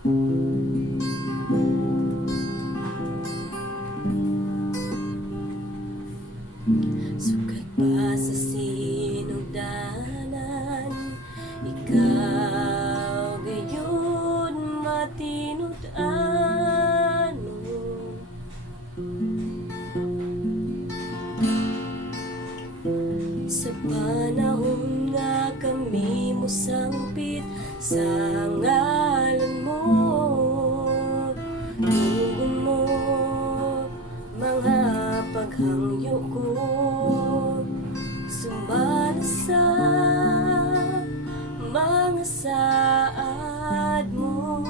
Sukat pa sa sinugdanan, ikaw gayon matinud-ano. Sa panahon nga kami mo sangpit sa ngalan mo, tugon mo mga paghangyo ko, sumala sa mga saad mo.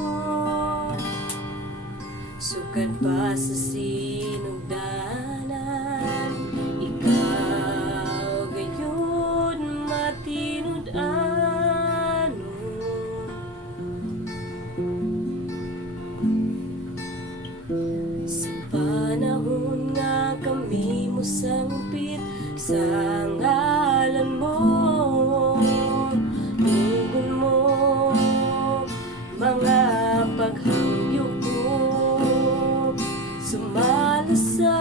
Sukat pa sa sinugdanan, ikaw gayon matinud-ano. Sa panahon nga kami mo sangpit sa ngalan mo, tugon mo mga paghangyo ko, sumala sa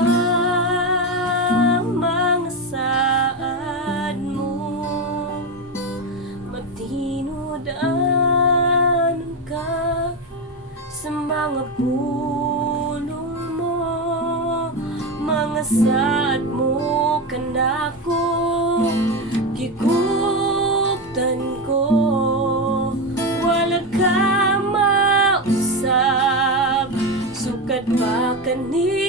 mga saad mo. Matinud-ano ka sa mga pulong mo, mga saad mo kanako gikuptan ko. Wala ka mausap, sukat pa kani